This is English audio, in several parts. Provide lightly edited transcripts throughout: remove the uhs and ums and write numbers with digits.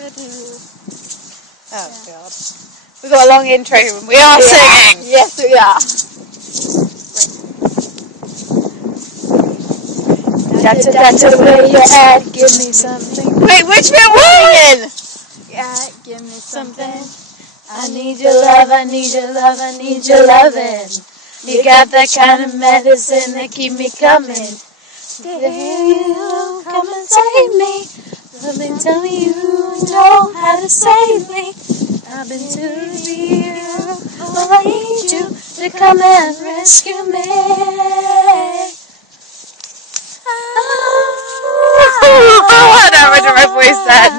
Oh God. We've got a long intro and we are singing. Yes, we are. That's where you at. Give me something. Wait, which bit was singing? Yeah, give me something. I need your love, I need your love, I need your loving. You got that kind of medicine that keep me coming. You come and save me. Something tell me you know how to save me. I've been to you. Oh, I need you to come and rescue me. What happened to my voice then?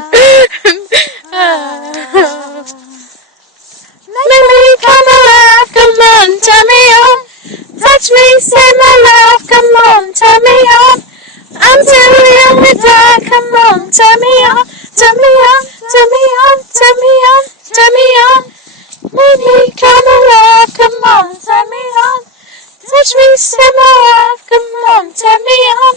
Make me come alive, come on, turn me on. Touch me, save my life, come on, turn me on. I'm too young to die, come on, turn me on, turn me on, turn me on, turn me on, turn me on. Make me come alive, come on, turn me on. Touch me, save my life, come on, turn me on.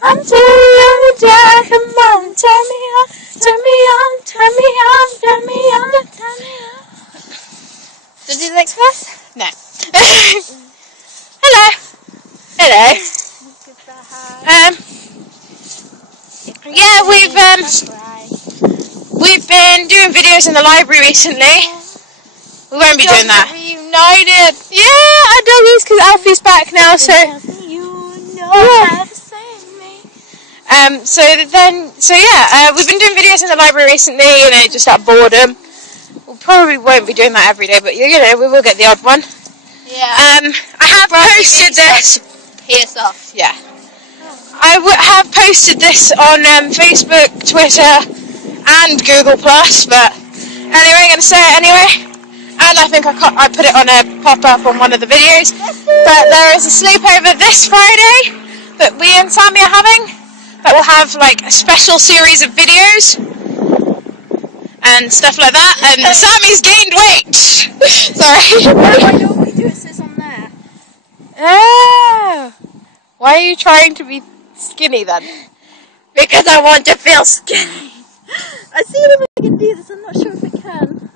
I'm too young to die, come on, turn me on, turn me on, turn me on, turn me on, turn me on. Did you do the next verse? No. Hello. Hello. Yeah, we've been doing videos in the library recently. We won't be doing that. Reunited. Yeah, I do these because Alfie's back now, so. We've been doing videos in the library recently, just out of boredom. We probably won't be doing that every day, but we will get the odd one. Yeah. I have posted this. Piss off. Yeah. I have posted this on Facebook, Twitter, and Google+, but anyway, I'm going to say it anyway. And I think I put it on a pop-up on one of the videos. But there is a sleepover this Friday that we and Sammy are having. That will have like a special series of videos and stuff like that. And Sammy's gained weight. Sorry. What do I normally do? It says on there. Oh. Why are you trying to be skinny then? Because I want to feel skinny. I see if I can do this. I'm not sure if I can.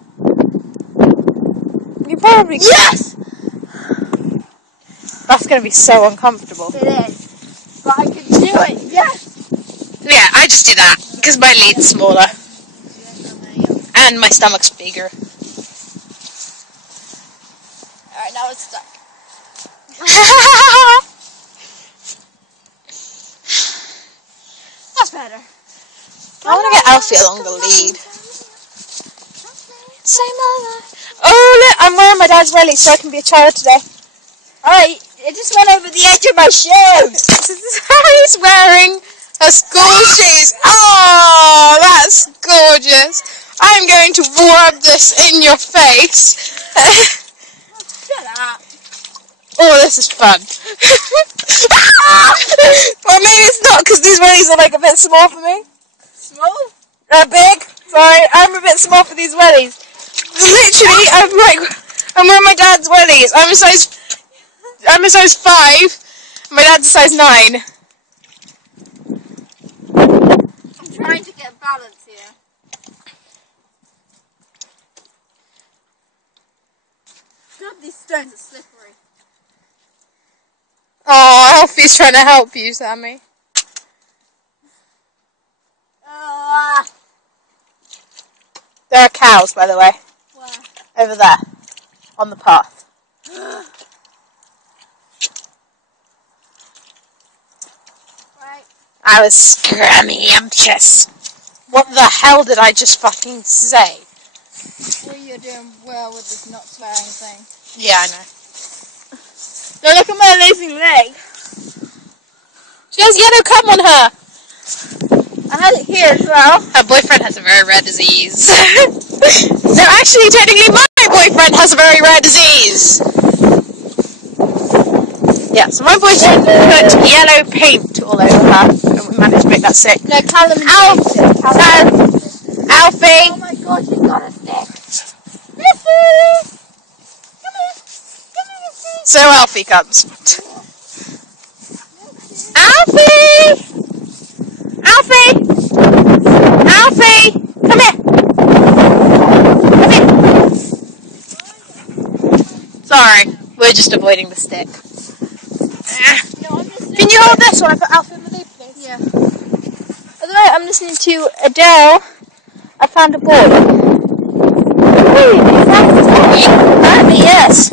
You probably can. Yes! That's going to be so uncomfortable. It is. But I can do it. Yes! Yeah, I just do that because my lead's smaller. And my stomach's bigger. Alright, now it's stuck. That's better. I want to get Alfie along the lead. Save my life. Oh look, I'm wearing my dad's wellies so I can be a child today. Alright, it just went over the edge of my shoes. He's wearing her school shoes. Oh, that's gorgeous. I'm going to rub this in your face. Shut up. Oh, this is fun. Well, maybe it's not because these wellies are like a bit small for me. Small? Big. Sorry, I'm a bit small for these wellies. Literally, I'm wearing my dad's wellies. I'm a size 5. My dad's a size 9. I'm trying to get balance here. God, these stones are slippery. Oh, Alfie's trying to help you, Sammy. There are cows, by the way. Where? Over there. On the path. Right. I was scrumptious. What the hell did I just fucking say? Well, you're doing well with this not swearing thing. Yeah, I know. Now look at my amazing leg. She has yellow cum on her. I had it here as well. Her boyfriend has a very rare disease. No, actually, technically, my boyfriend has a very rare disease. Yeah, so my boyfriend put yellow paint all over her, and we managed to make that sick. No, Callum and Alfie! Oh my god, she's got a stick. So Alfie comes. Alfie! Alfie! Alfie! Come here! Sorry, we're just avoiding the stick. Can you hold this one? I put Alfie in the lead, please. Yeah. By the way, I'm listening to Adele. I found a boy. Apparently, yes.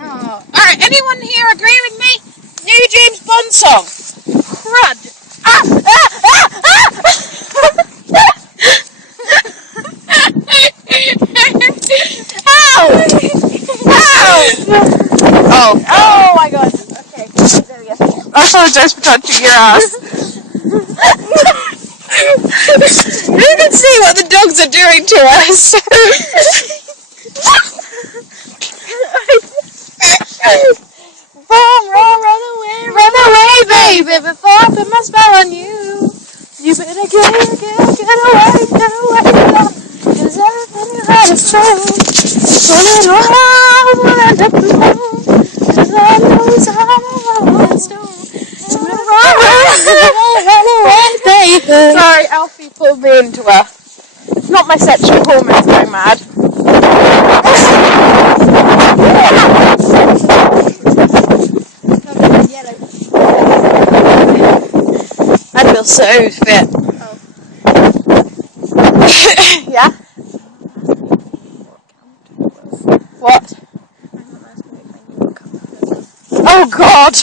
Oh. Alright, anyone here agree with me? New James Bond song. Crud. Oh my god. Okay, there we go. I apologise for touching your ass. You can see what the dogs are doing to us. Run away, baby, before I put my spell on you. You better get away, cause everything you had is true. Pull it all, we'll end up alone. Cause I know it's how I stone. Run away, baby. Sorry, Alfie pulled me into her. It's not my sexual hormones going mad. I feel so fit. Yeah? What? Oh God!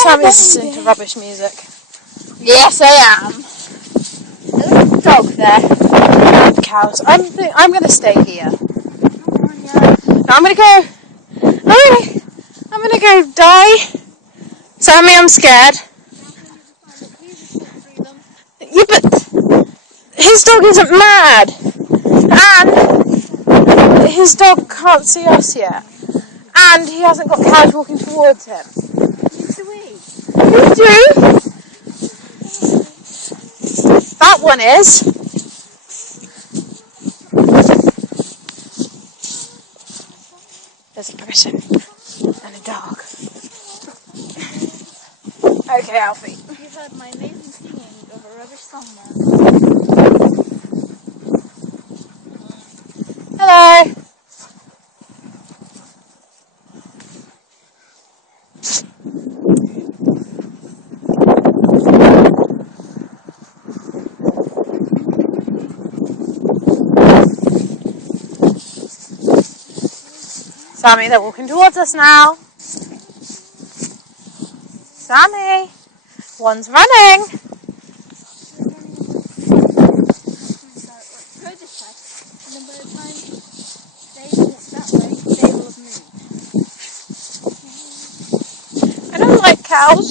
Sam is listening to rubbish music. Yes, I am. There's a dog there. Cows. I'm going to stay here. Yeah. I'm going to go die. Sammy, I'm scared. Yeah, but his dog isn't mad. And his dog can't see us yet. And he hasn't got cows walking towards him. You do? That one is. There's a person and a dog. Okay, Alfie. You've heard my amazing singing of a rubbish song now. Hello. Sammy, they're walking towards us now. Sammy, one's running. Go this way, and then by the time they walk that way, they will have moved. I don't like cows.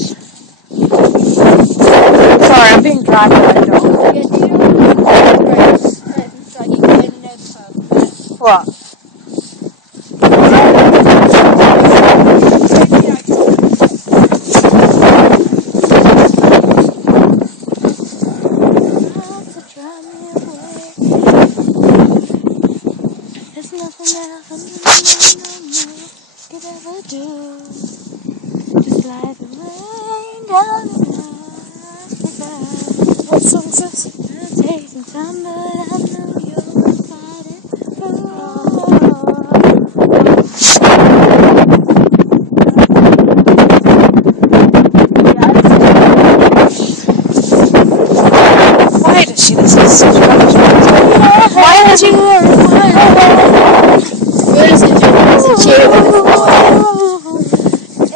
Sorry, I'm being dragged by a dog. Yeah, do you know What? There's nothing else could ever do. Just like the rain down the night. What song's this? It'll take some time, but I know you'll fight it through. Why does she listen to such rubbish music? Why does she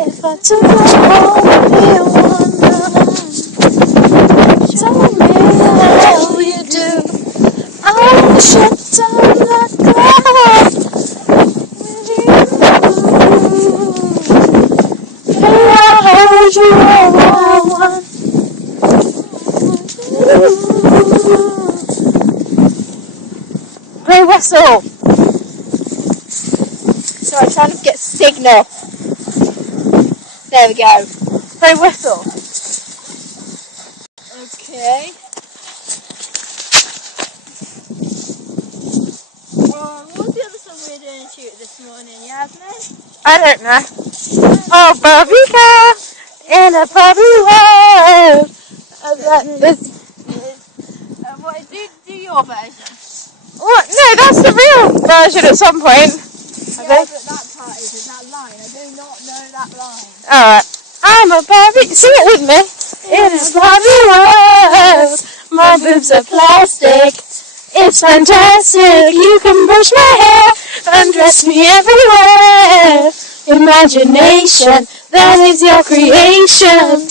If I took my home, be a wonderland. Tell me how you do. I shipped on the cloud with you. Hey, I heard you all I want. play whistle? So I'm trying to get signal. There we go. Play whistle. Okay. What was the other song we were doing to shoot this morning, Yasmin? I don't know. Oh, Barbie girl in a Barbie world. What, do your version. What? No, that's the real version at some point. Yeah, but that part isn't that line. I do not know that line. Alright. I'm a Barbie. Sing it with me. In a Barbie world, my boobs are plastic. It's fantastic. You can brush my hair, undress me everywhere. Imagination, that is your creation.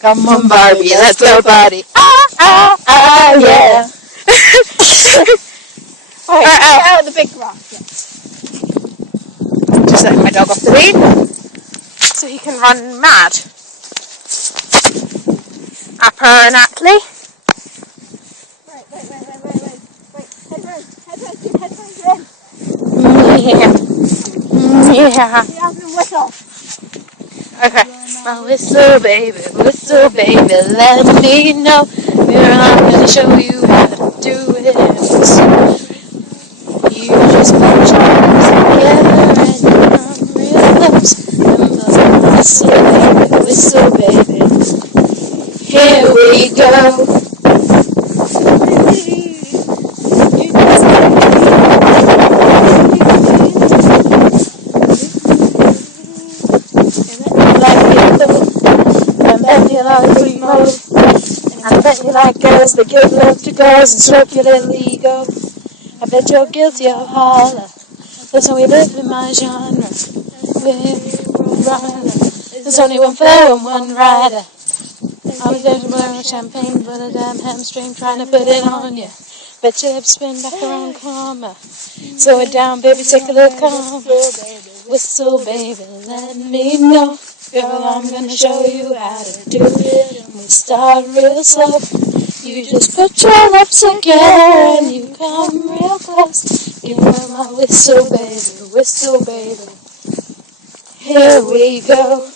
Come on, Barbie, let's go party. Ah, ah, ah, yeah. Alright, get out of the big grass. Just letting my dog off the lead so he can run mad. Apparently. Wait. Headphones in. Yeah. You have to whistle. Okay. My whistle, baby, let me know. Here I'm gonna show you how to do it. You just put your lips together and you come real close. And the whistle, baby. Here we go. I bet you like girls that give love to girls and stroke your little ego. I bet you're guilty of holler. That's how we live in my genre. There's only one fair and one rider. I was there to blow champagne, but a damn hamstring trying to put it on you. Bet your lips spin back around, karma. Slow it down, baby, take a little calm. Whistle, baby, let me know. Girl, I'm gonna show you how to do it. And we start real slow. You just put your lips together and you come real close. Give her my whistle, baby. Here we go.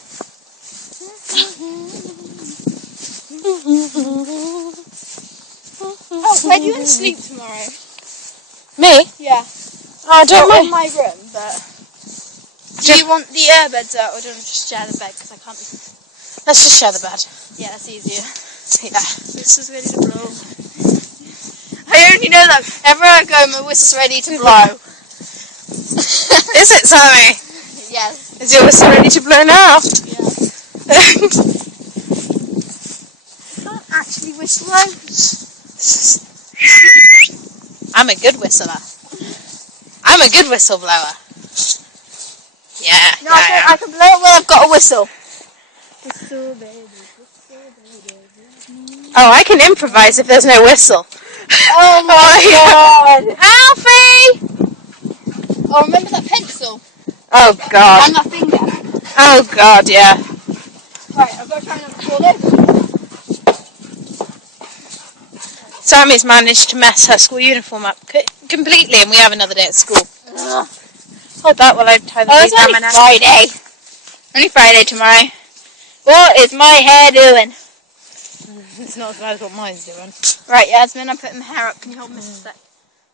Oh, where do you want to sleep tomorrow? Me? Yeah. Oh, don't Not in mind. my room, but... Do you want the earbuds out, or do you want to just share the bed? Because I can't... Let's just share the bed. Yeah, that's easier. Yeah. Whistle's ready to blow. I only know that everywhere I go, my whistle's ready to blow. Is it, Sammy? Yes. Is your whistle ready to blow now? Yeah. I can't actually whistle though. I'm a good whistler. I'm a good whistleblower. Yeah. No, I can blow it when I've got a whistle. Whistle, baby. Oh, I can improvise if there's no whistle. Oh my god! Alfie! Oh, remember that pencil? Oh god. And that finger. Oh god, yeah. Right, I've got to try and record this. Sammy's managed to mess her school uniform up completely, and we have another day at school. Hold that while I tie the it's only camera. Friday. Only Friday tomorrow. What is my hair doing? It's not as bad as what mine's doing. Right, Yasmin, I'm putting my hair up. Can you hold me a sec?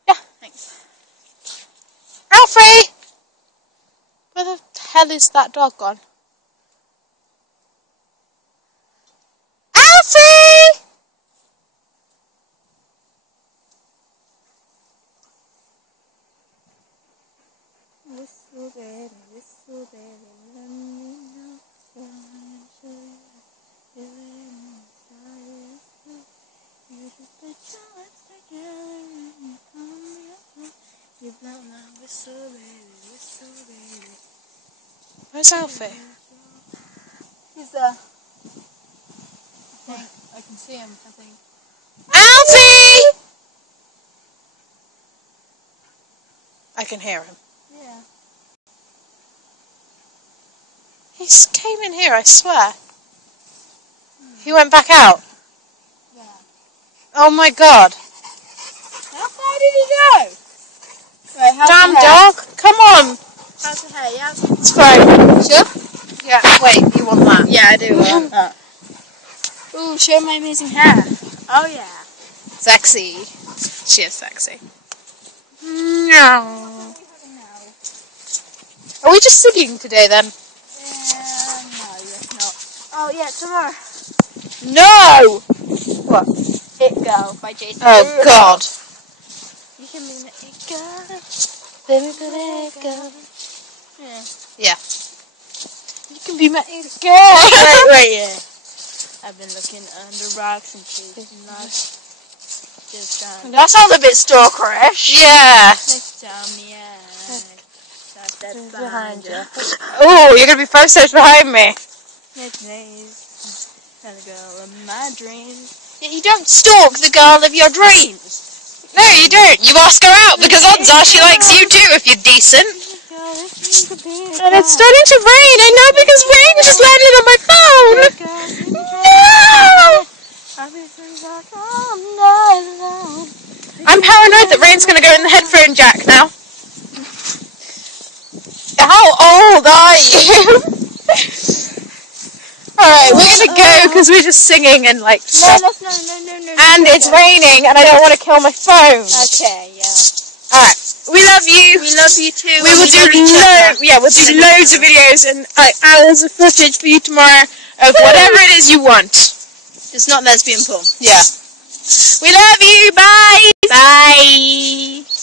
Yeah. Thanks. Alfie! Where the hell is that dog gone? Alfie! Whistle, baby, let me know. You just put your lips together and you come real close. You blow my whistle, baby. Where's Alfie? He's there. I can see him, I think. Alfie! I can hear him. Yeah. He came in here, I swear. He went back out. Yeah. Oh my god. How far did he go? Right, how's Damn the hair? dog. Come on. How's the hair, yeah? It's fine. Sure? Yeah, wait, you want that? Yeah, I do want that. Ooh, show my amazing hair. Oh yeah. Sexy. She is sexy. No. Are we just singing today then? No, yes, not. Oh yeah, tomorrow. No! What? It Girl by Jason. Oh God. You can be my It Girl. Baby, it girl. Yeah. Yeah. You can be my It Girl. Wait, yeah. I've been looking under rocks and chasing nuts. Just trying. That sounds a bit stalkerish. Yeah. Next time, yeah. That's behind you. Oh, you're gonna be photos behind me. Next days. And the girl of my dreams. Yeah, you don't stalk the girl of your dreams. No, you don't. You ask her out because odds are she likes you too if you're decent. And it's starting to rain. I know because rain just landed on my phone. No! I'm paranoid that rain's going to go in the headphone jack now. How old are you? Alright, we're going to go because we're just singing and like stuff. No. And it's raining and I don't want to kill my phone. Okay, yeah. Alright, we love you. We love you too. We will do we'll do loads of videos and hours of footage for you tomorrow of whatever it is you want. Just not lesbian porn. Yeah. We love you. Bye. Bye.